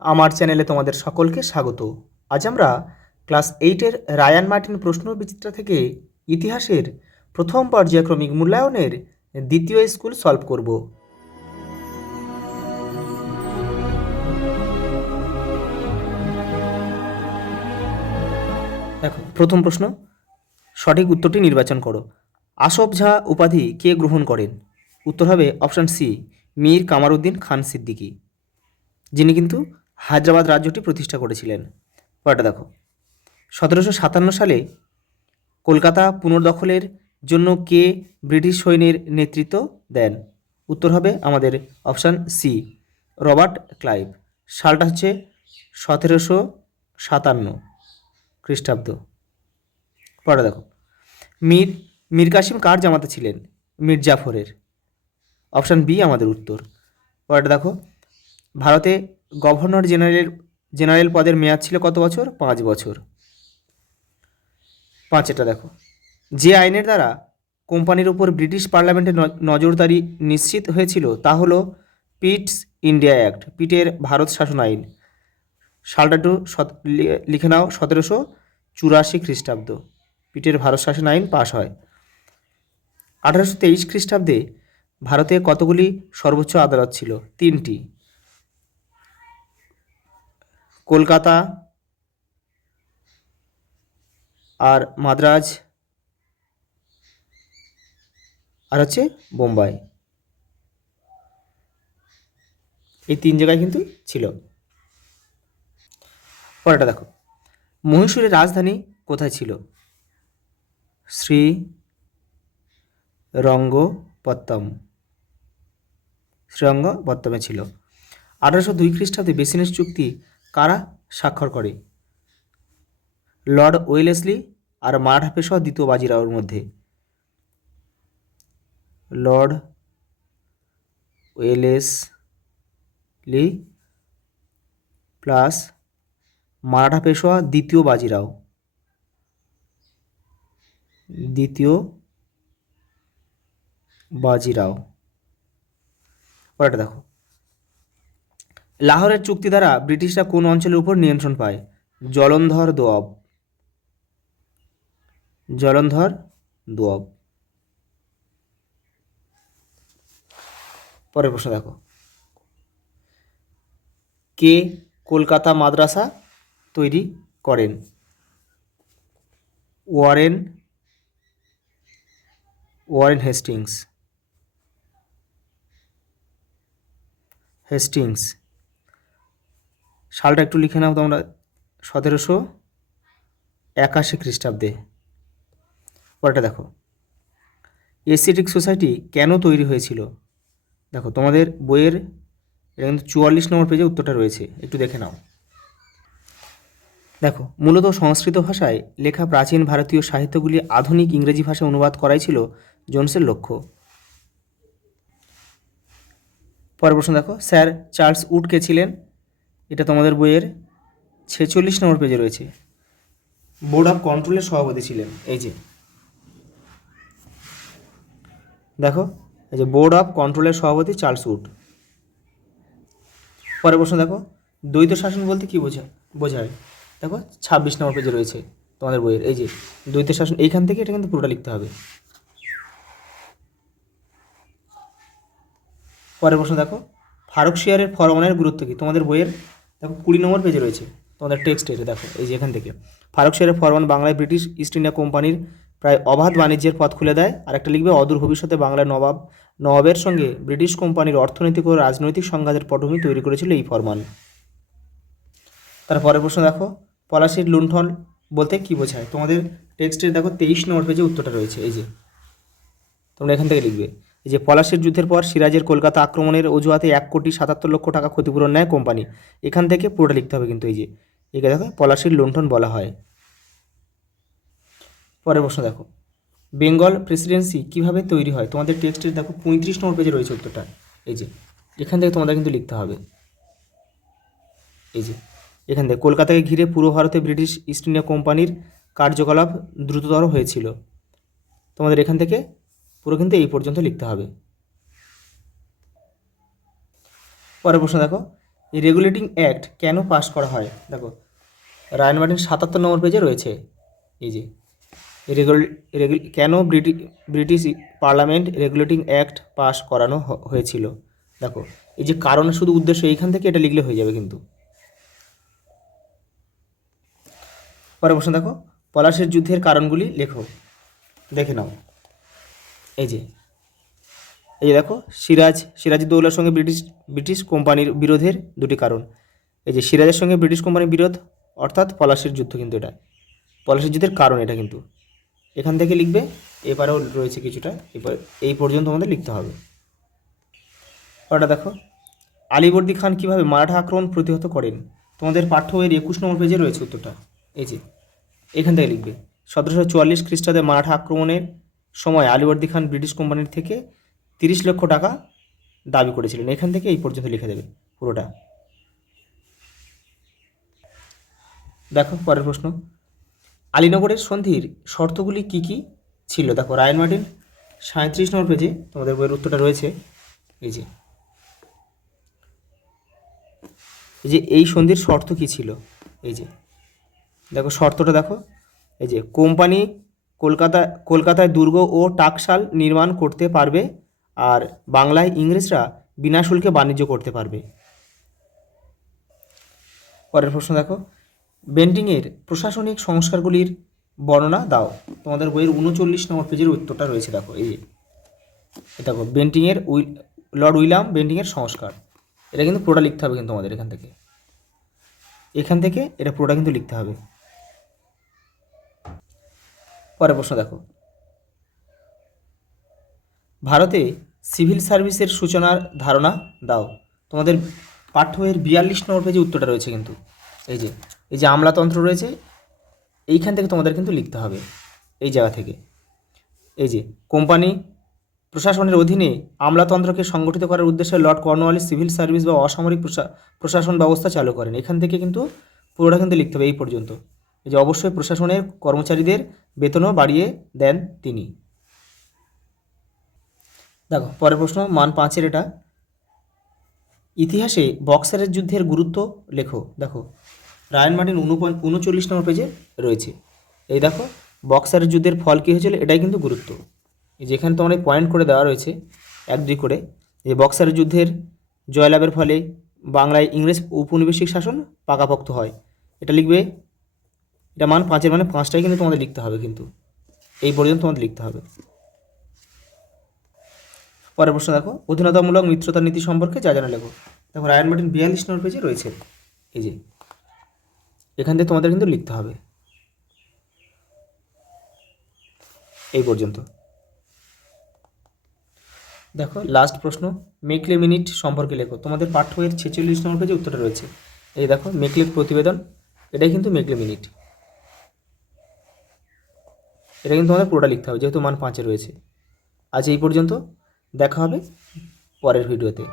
আমার চ্যানেলে তোমাদের সকলকে স্বাগত। আজ আমরা ক্লাস 8-এর রায়ান মার্টিন প্রশ্নবিচিত্রা থেকে ইতিহাসের প্রথম পর্যায়ক্রমিক মূল্যায়নের দ্বিতীয় স্কুল সলভ করব। দেখো, প্রথম প্রশ্ন, সঠিক উত্তরটি নির্বাচন করো। আসফ ঝা উপাধি কে গ্রহণ করেন? উত্তর হবে অপশান সি, মীর কামারউদ্দিন খান সিদ্দিকী, যিনি কিন্তু হায়দ্রাবাদ রাজ্যটি প্রতিষ্ঠা করেছিলেন। পরেরটা দেখো, 1757 সালে কলকাতা পুনর্দখলের জন্য কে ব্রিটিশ সৈন্যের নেতৃত্ব দেন? উত্তর হবে আমাদের অপশান সি, রবার্ট ক্লাইভ। সালটা হচ্ছে 1757 খ্রিস্টাব্দ। পরে দেখো, মীর কাসিম কার জামাতা ছিলেন? মীর জাফরের। অপশান বি আমাদের উত্তর। পরেরটা দেখো, ভারতে গভর্নর জেনারেল পদের মেয়াদ ছিল কত বছর? 5 বছর। পাঁচেরটা দেখো, যে আইনের দ্বারা কোম্পানির উপর ব্রিটিশ পার্লামেন্টের নজরদারি নিশ্চিত হয়েছিল তা হলো পিটস ইন্ডিয়া অ্যাক্ট, পিটের ভারত শাসন আইন। সালটা একটু লিখে নাও, 1784 খ্রিস্টাব্দ পিটের ভারত শাসন আইন পাশ হয়। 1823 খ্রিস্টাব্দে ভারতে কতগুলি সর্বোচ্চ আদালত ছিল? 3টি, কলকাতা আর মাদ্রাজ আর হচ্ছে বোম্বাই। এই 3 জায়গায় কিন্তু ছিল। পরেরটা দেখো, মহীশূরের রাজধানী কোথায় ছিল? শ্রীরঙ্গপত্তমে ছিল। 1802 খ্রিস্টাব্দে বেসিনের চুক্তি কারা স্বাক্ষর করে? লর্ড ওয়েলেসলি আর মারাঠা পেশোয়া দ্বিতীয় বাজিরাওর মধ্যে। Lord Wellesley plus Maratha Peshwa দ্বিতীয় বাজিরাও। পরেরটা দেখো, লাহোরের চুক্তি দ্বারা ব্রিটিশরা কোন অঞ্চলের উপর নিয়ন্ত্রণ পায়? জলন্ধর দোয়াব। পরের প্রশ্ন দেখো, কে কলকাতা মাদ্রাসা তৈরি করেন? Warren Hastings. সালটা একটু লিখে নাও তোমরা, 1781 খ্রিস্টাব্দে। পরেরটা দেখো, এশিয়াটিক সোসাইটি কেন তৈরি হয়েছিল? দেখো, তোমাদের বইয়ের কিন্তু 44 নম্বর পেজে উত্তরটা রয়েছে, একটু দেখে নাও। দেখো, মূলত সংস্কৃত ভাষায় লেখা প্রাচীন ভারতীয় সাহিত্যগুলি আধুনিক ইংরেজি ভাষায় অনুবাদ করাই ছিল জোন্সের লক্ষ্য। পরের প্রশ্ন দেখো, স্যার চার্লস উড কে ছিলেন? এটা তোমাদের বইয়ের 46 নম্বর পেজে রয়েছে। বোর্ড অফ কন্ট্রোলের সভাপতি ছিলেন। এই যে দেখো, এই যে বোর্ড অফ কন্ট্রোলের সভাপতি চার্লস উড। পরের প্রশ্ন দেখো, দ্বৈত শাসন বলতে কি বোঝায়? দেখো, 26 নম্বর পেজে রয়েছে তোমাদের বইয়ের। এই যে দ্বৈত শাসন, এইখান থেকে এটা কিন্তু পুরোটা লিখতে হবে। পরের প্রশ্ন দেখো, ফারুকশিয়ারের ফরমানের গুরুত্ব কী? তোমাদের বইয়ের দেখো 20 নম্বর পেজে রয়েছে তোমাদের টেক্সটে। দেখো, এই যে এখান থেকে, ফারুকশিয়ারের ফরমান বাংলায় ব্রিটিশ ইস্ট ইন্ডিয়া কোম্পানির প্রায় অবাধ বাণিজ্যের পথ খুলে দেয়। আর একটা লিখবে, অদূর ভবিষ্যতে বাংলার নবাবের সঙ্গে ব্রিটিশ কোম্পানির অর্থনৈতিক ও রাজনৈতিক সংঘাতের পটভূমি তৈরি করেছিল এই ফরমান। তারপরের প্রশ্ন দেখো, পলাশির লুণ্ঠন বলতে কি বোঝায়? তোমাদের টেক্সটের দেখো 23 নম্বর পেজে উত্তরটা রয়েছে। এই যে তোমরা এখান থেকে লিখবে, এই যে পলাশির যুদ্ধের পর সিরাজের কলকাতা আক্রমণের অজুহাতে 1,77,00,000 টাকা ক্ষতিপূরণ নেয় কোম্পানি। এখান থেকে পুরোটা লিখতে হবে কিন্তু। এই যে একে দেখো, পলাশির লুণ্ঠন বলা হয়। পরের প্রশ্ন দেখো, বেঙ্গল প্রেসিডেন্সি কিভাবে তৈরি হয়? তোমাদের টেক্সটের দেখো 35 নম্বর পেজে রয়েছে উত্তরটা। এই যে এখান থেকে তোমাদের কিন্তু লিখতে হবে। এই যে এখান থেকে, কলকাতাকে ঘিরে পুরো ভারতে ব্রিটিশ ইস্ট ইন্ডিয়া কোম্পানির কার্যকলাপ দ্রুততর হয়েছিল। তোমাদের এখান থেকে পুরো কিন্তু এই পর্যন্ত লিখতে হবে। পরের প্রশ্ন দেখো, এই রেগুলেটিং অ্যাক্ট কেন পাস করা হয়? দেখো রায়ন মার্টিন 77 নম্বর পেজে রয়েছে। এই যে কেন British parliament regulating act pass করানো হয়েছিল। দেখো এই যে কারণ শুধু উদ্দেশ্য এইখান থেকে এটা লিখলে হয়ে যাবে কিন্তু। পরের প্রশ্ন দেখো, পলাশের যুদ্ধের কারণগুলি লেখো। দেখে নাও। এই যে দেখো সিরাজউদ্দৌলার সঙ্গে ব্রিটিশ কোম্পানির বিরোধের দুটি কারণ। এই যে সিরাজের সঙ্গে ব্রিটিশ কোম্পানির বিরোধ অর্থাৎ পলাশের যুদ্ধ, কিন্তু এটা পলাশের যুদ্ধের কারণ এটা কিন্তু এখান থেকে লিখবে। এবারেও রয়েছে কিছুটা, এবার এই পর্যন্ত আমাদের লিখতে হবে। ওটা দেখো, আলীবর্দী খান কীভাবে মারাঠা আক্রমণ প্রতিহত করেন? তোমাদের পাঠ্য বইয়ের 21 নম্বর পেজে রয়েছে উত্তরটা। এই যে এখান থেকে লিখবে 1744 খ্রিস্টাব্দে মারাঠা আক্রমণের সময় আলীবর্দী খান ব্রিটিশ কোম্পানির থেকে 30 লক্ষ টাকা দাবি করেছিলেন। এখান থেকে এই পর্যন্ত লিখে দেবে পুরোটা। দেখো পরের প্রশ্ন, আলীনগরের সন্ধির শর্তগুলি কি কি ছিল? দেখো রায়ন মার্টিন 37 নম্বর পেজে তোমাদের বইয়ের উত্তরটা রয়েছে। এই যে এই সন্ধির শর্ত কি ছিল? এই যে দেখো শর্তটা দেখো, এই যে কোম্পানি কলকাতায় দুর্গ ও টাকশাল নির্মাণ করতে পারবে, আর বাংলায় ইংরেজরা বিনা শুল্কে বাণিজ্য করতে পারবে। পরের প্রশ্ন দেখো, বেন্টিংয়ের প্রশাসনিক সংস্কারগুলির বর্ণনা দাও। তোমাদের বইয়ের 39 নম্বর পেজের উত্তরটা রয়েছে। দেখো এই দেখো বেন্টিংয়ের লর্ড উইলিয়াম বেন্টিংয়ের সংস্কার, এটা কিন্তু পুরোটা লিখতে হবে কিন্তু আমাদের এখান থেকে এটা পুরোটা কিন্তু লিখতে হবে। পরের প্রশ্ন দেখো, ভারতে সিভিল সার্ভিসের সূচনার ধারণা দাও। তোমাদের পাঠ্য বইয়ের 42 নম্বর পেজে উত্তরটা রয়েছে কিন্তু। এই যে আমলাতন্ত্র রয়েছে, এইখান থেকে তোমাদের কিন্তু লিখতে হবে এই জায়গা থেকে। এই যে কোম্পানি প্রশাসনের অধীনে আমলাতন্ত্রকে সংগঠিত করার উদ্দেশ্যে লর্ড কর্নওয়ালিস সিভিল সার্ভিস বা অসামরিক প্রশাসন ব্যবস্থা চালু করেন। এখান থেকে কিন্তু পুরোটা কিন্তু লিখতে হবে এই পর্যন্ত। এই যে অবশ্যই প্রশাসনের কর্মচারীদের বেতনও বাড়িয়ে দেন তিনি। দেখো পরের প্রশ্ন মান 5-এর এটা, ইতিহাসে বক্সারের যুদ্ধের গুরুত্ব লেখো। দেখো রায়ন মার্টিন 39 নম্বর পেজে রয়েছে। এই দেখো বক্সারের যুদ্ধের ফল কী হয়েছিল, এটাই কিন্তু গুরুত্ব। যেখানে তোমার পয়েন্ট করে দেওয়া রয়েছে 1-2 করে, যে বক্সারের যুদ্ধের জয়লাভের ফলে বাংলায় ইংরেজ উপনিবেশিক শাসন পাকাপোক্ত হয়। এটা লিখবে, এটা মান 5-এর মানে 5টাই কিন্তু তোমাদের লিখতে হবে কিন্তু এই পর্যন্ত তোমাদের লিখতে হবে। পরের প্রশ্ন দেখো, অধীনতামূলক মিত্রতা নীতি সম্পর্কে যা জানা লেখো। দেখো রায়ন মার্টিন 42 নম্বর পেজে রয়েছে। এই যে এখান থেকে তোমাদের কিন্তু লিখতে হবে এই পর্যন্ত। দেখো লাস্ট প্রশ্ন, মেকলে মিনিট সম্পর্কে লেখো। তোমাদের পাঠ্য বইয়ের 46 নম্বর পেজে উত্তরটা রয়েছে। এই দেখো মেকলের প্রতিবেদন, এটাই কিন্তু মেকলে মিনিট, এটা কিন্তু তোমাদের পুরোটা লিখতে হবে যেহেতু মান 5-এ রয়েছে। আজ এই পর্যন্ত, দেখা হবে পরের ভিডিওতে।